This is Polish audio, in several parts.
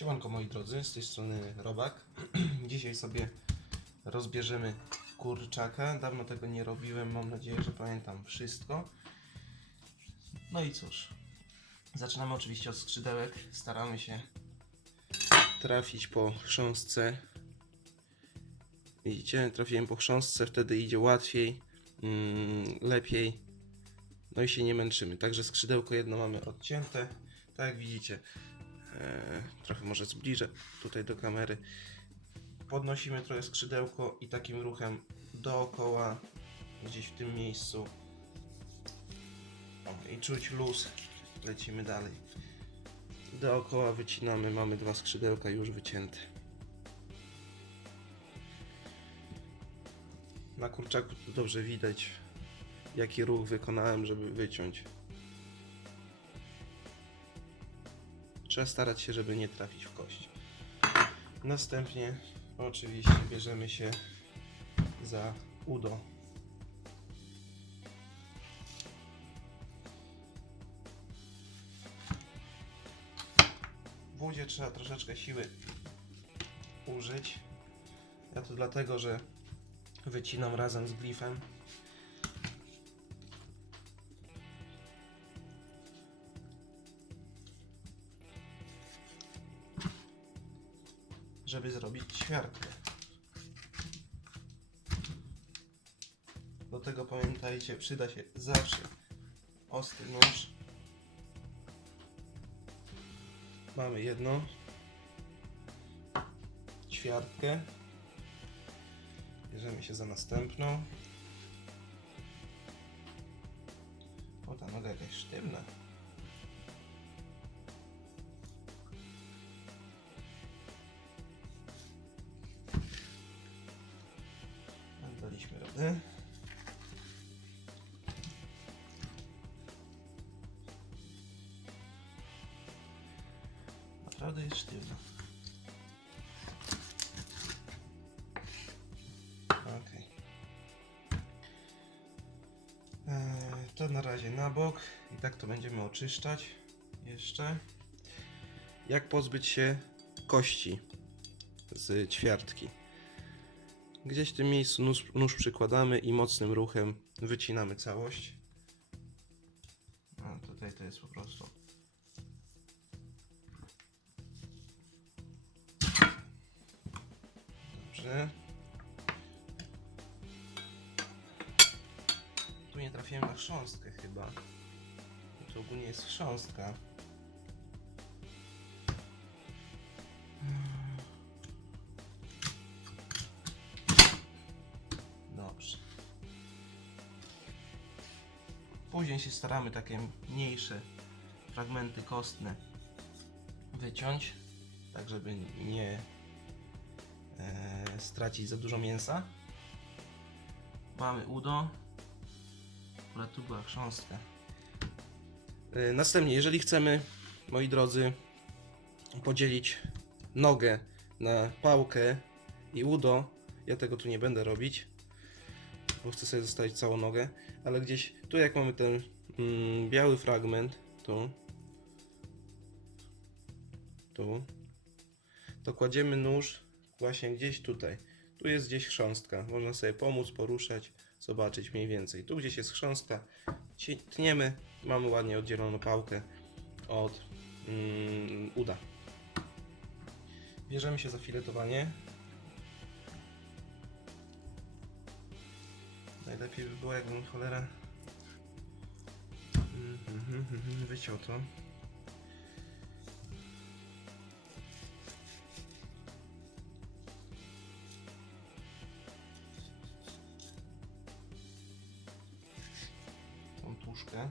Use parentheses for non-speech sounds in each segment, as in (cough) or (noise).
Siemanko moi drodzy, z tej strony Robak. (clears throat) Dzisiaj sobie rozbierzemy kurczaka. Dawno tego nie robiłem, mam nadzieję, że pamiętam wszystko. No i cóż, zaczynamy oczywiście od skrzydełek. Staramy się trafić po chrząstce. Widzicie, trafiłem po chrząstce, wtedy idzie łatwiej, mm, lepiej. No i się nie męczymy. Także skrzydełko jedno mamy odcięte. Tak jak widzicie, trochę może zbliżę tutaj do kamery. Podnosimy trochę skrzydełko i takim ruchem dookoła, gdzieś w tym miejscu. O, I czuć luz. Lecimy dalej. Dookoła wycinamy, mamy dwa skrzydełka już wycięte. Na kurczaku dobrze widać, jaki ruch wykonałem, żeby wyciąć. Trzeba starać się, żeby nie trafić w kość. Następnie oczywiście bierzemy się za udo. W udzie trzeba troszeczkę siły użyć. Ja to dlatego, że wycinam razem z glifem. Żeby zrobić ćwiartkę. Do tego pamiętajcie, przyda się zawsze ostry nóż. Mamy jedną ćwiartkę. Bierzemy się za następną. O, ta noga jakaś sztywna. Naprawdę jest sztywno. Okej. Eee, To na razie na bok i tak to będziemy oczyszczać jeszcze. Jak pozbyć się kości z ćwiartki? Gdzieś w tym miejscu nóż, nóż przykładamy i mocnym ruchem wycinamy całość. A tutaj to jest po prostu. Dobrze. Tu nie trafiłem na chrząstkę chyba. To ogólnie jest chrząstka. Dobrze. Później się staramy takie mniejsze fragmenty kostne wyciąć, tak żeby nie stracić za dużo mięsa. Mamy udo. Akurat tu była chrząstka. E, następnie, jeżeli chcemy, moi drodzy, podzielić nogę na pałkę i udo, ja tego tu nie będę robić, bo chcę sobie zostawić całą nogę, ale gdzieś tu jak mamy ten mm, biały fragment, tu, tu, to kładziemy nóż właśnie gdzieś tutaj. Tu jest gdzieś chrząstka, można sobie pomóc, poruszać, zobaczyć mniej więcej. Tu gdzieś jest chrząstka, tniemy, mamy ładnie oddzieloną pałkę od mm, uda. Bierzemy się za filetowanie. Najlepiej by było, jakbym cholera Mhm, mhm, mhm, wyciął to. Tą tuszkę.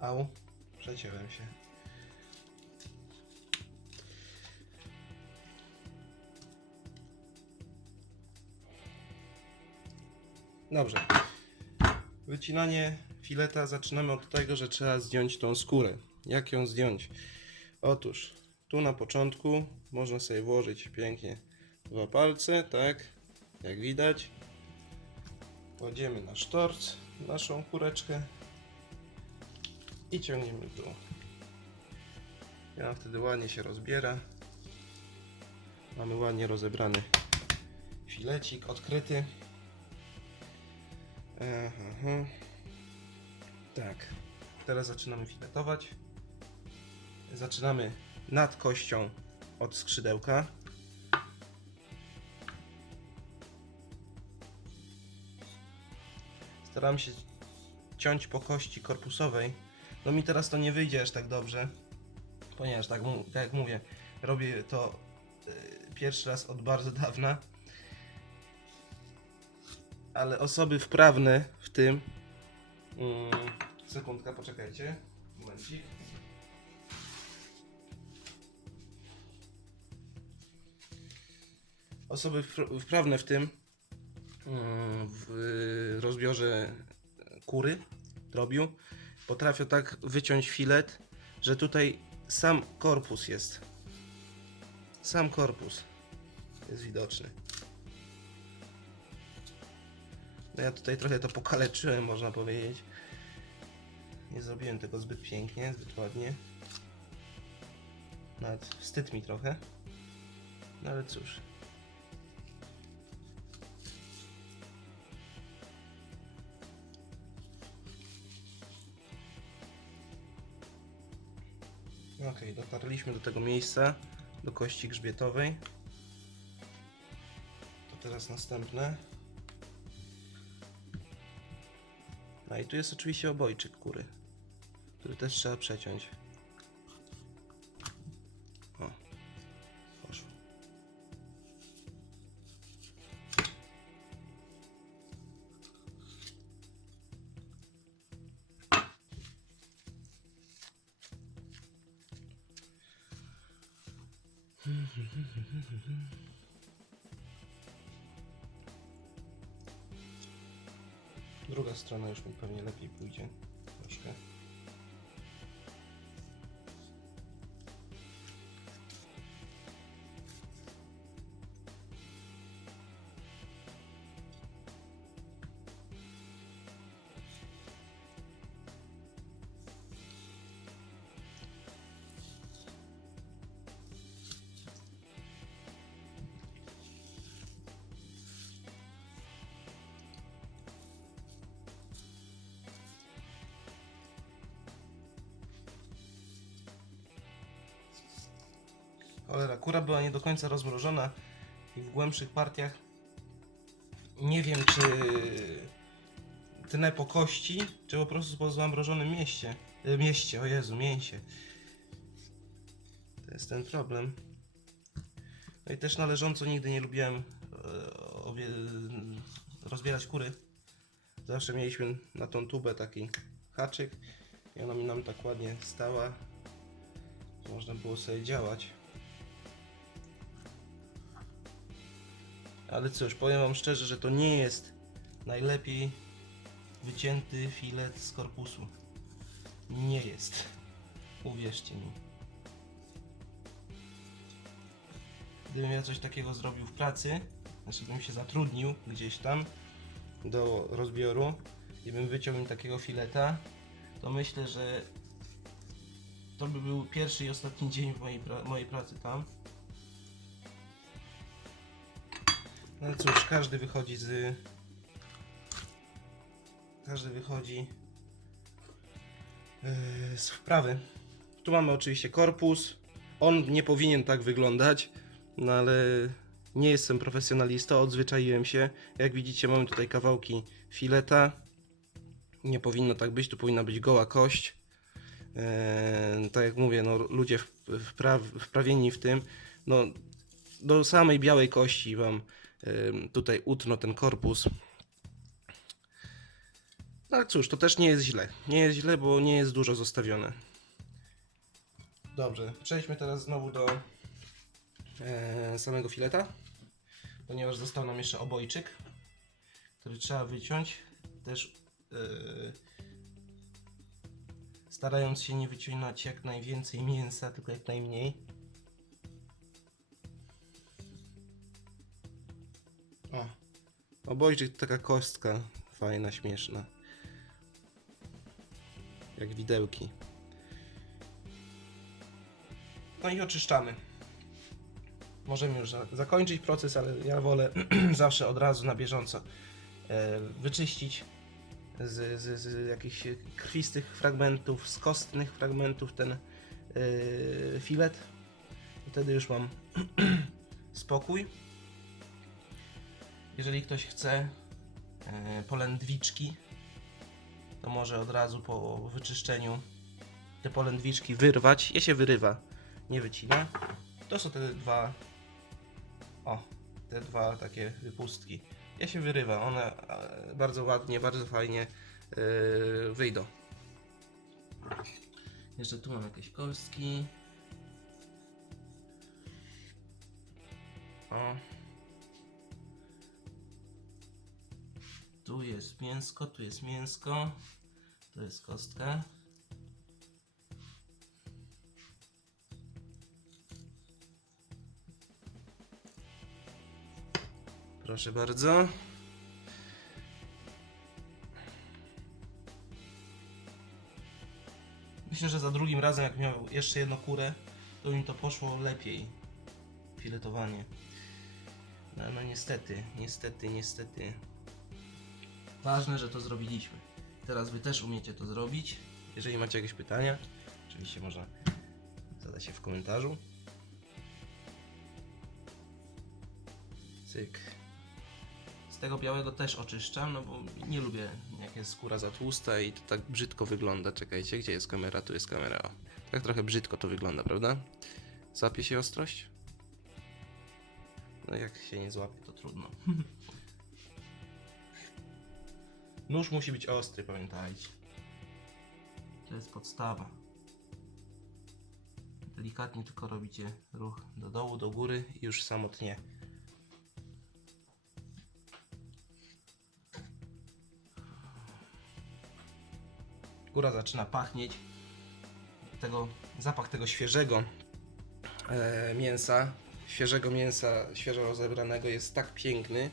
Au, przeciąłem się. Dobrze. Wycinanie fileta zaczynamy od tego, że trzeba zdjąć tą skórę. Jak ją zdjąć? Otóż tu na początku można sobie włożyć pięknie dwa palce, tak, jak widać. Kładziemy na sztorc naszą kureczkę i ciągniemy w dół. I ona wtedy ładnie się rozbiera. Mamy ładnie rozebrany filecik, odkryty. Aha. Tak, teraz zaczynamy filetować. Zaczynamy nad kością od skrzydełka. Staram się ciąć po kości korpusowej. No mi teraz to nie wyjdzie aż tak dobrze, ponieważ tak, tak jak mówię, robię to y, pierwszy raz od bardzo dawna. Ale osoby wprawne w tym. Mm, sekundka, poczekajcie. Momencik. Osoby wpr- wprawne w tym mm, w rozbiorze kury, drobiu, potrafią tak wyciąć filet, że tutaj sam korpus jest. Sam korpus jest widoczny. No ja tutaj trochę to pokaleczyłem, można powiedzieć. Nie zrobiłem tego zbyt pięknie, zbyt ładnie. Nawet wstyd mi trochę. No ale cóż. Ok, dotarliśmy do tego miejsca, do kości grzbietowej. To teraz następne. No i tu jest oczywiście obojczyk kury, który też trzeba przeciąć. Druga strona już mi pewnie lepiej pójdzie. Troszkę. Cholera, kura była nie do końca rozmrożona i w głębszych partiach nie wiem czy tnę po kości, czy po prostu po zamrożonym mieście. E, Mieście, o Jezu, mięsie. To jest ten problem. No i też należąco nigdy nie lubiłem e, rozbierać kury. Zawsze mieliśmy na tą tubę taki haczyk i ona mi nam tak ładnie stała. Można było sobie działać. Ale cóż, powiem wam szczerze, że to nie jest najlepiej wycięty filet z korpusu. Nie jest. Uwierzcie mi. Gdybym ja coś takiego zrobił w pracy, znaczy bym się zatrudnił gdzieś tam do rozbioru i bym wyciął mi takiego fileta, to myślę, że to by był pierwszy i ostatni dzień w mojej, pra- mojej pracy tam. No cóż, każdy wychodzi z. Każdy wychodzi yy, z wprawy. Tu mamy oczywiście korpus. On nie powinien tak wyglądać, no ale nie jestem profesjonalistą, odzwyczaiłem się. Jak widzicie, mamy tutaj kawałki fileta. Nie powinno tak być, tu powinna być goła kość. Eee, tak jak mówię, no, ludzie wprawieni w tym, no, do samej białej kości wam tutaj utno ten korpus. No ale cóż, to też nie jest źle. Nie jest źle, bo nie jest dużo zostawione. Dobrze, przejdźmy teraz znowu do e, samego fileta, ponieważ został nam jeszcze obojczyk, który trzeba wyciąć. Też e, starając się nie wyciągnąć jak najwięcej mięsa, tylko jak najmniej. Obojczyk to taka kostka. Fajna, śmieszna. Jak widełki. No i oczyszczamy. Możemy już za- zakończyć proces, ale ja wolę (clears throat) zawsze od razu na bieżąco e, wyczyścić z, z, z jakichś krwistych fragmentów, z kostnych fragmentów ten e, filet. Wtedy już mam (clears throat) spokój. Jeżeli ktoś chce e, polędwiczki, to może od razu po wyczyszczeniu te polędwiczki wyrwać. Je się wyrywa, nie wycina. To są te dwa. O, te dwa takie wypustki. Je się wyrywa, one e, bardzo ładnie, bardzo fajnie e, wyjdą. Jeszcze tu mam jakieś kostki. O. Tu jest mięsko, tu jest mięsko. Tu jest kostka. Proszę bardzo. Myślę, że za drugim razem, jak miał jeszcze jedną kurę, to im to poszło lepiej. Filetowanie. No, no niestety, niestety, niestety. Ważne, że to zrobiliśmy. Teraz wy też umiecie to zrobić. Jeżeli macie jakieś pytania, oczywiście można zadać je w komentarzu. Cyk. Z tego białego też oczyszczam, no bo nie lubię jak jest skóra za tłusta i to tak brzydko wygląda. Czekajcie, gdzie jest kamera? Tu jest kamera. O. Tak trochę brzydko to wygląda, prawda? Złapie się ostrość? No jak się nie złapie, to trudno. (laughs) Nóż musi być ostry, pamiętajcie. To jest podstawa. Delikatnie tylko robicie ruch do dołu, do góry i już samotnie. Góra zaczyna pachnieć. Tego, zapach tego świeżego e, mięsa, świeżego mięsa, świeżo rozebranego jest tak piękny,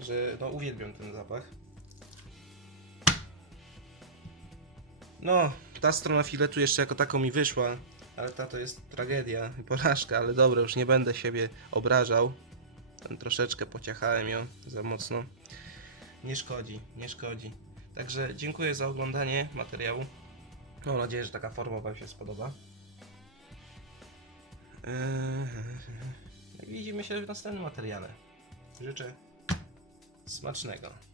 że no uwielbiam ten zapach. No, ta strona filetu jeszcze jako taką mi wyszła, ale ta to jest tragedia i porażka, ale dobra, już nie będę siebie obrażał. Ten troszeczkę pociachałem ją za mocno. Nie szkodzi, nie szkodzi. Także dziękuję za oglądanie materiału. Mam nadzieję, że taka forma Wam się spodoba. Eee, widzimy się w następnym materiale. Życzę smacznego.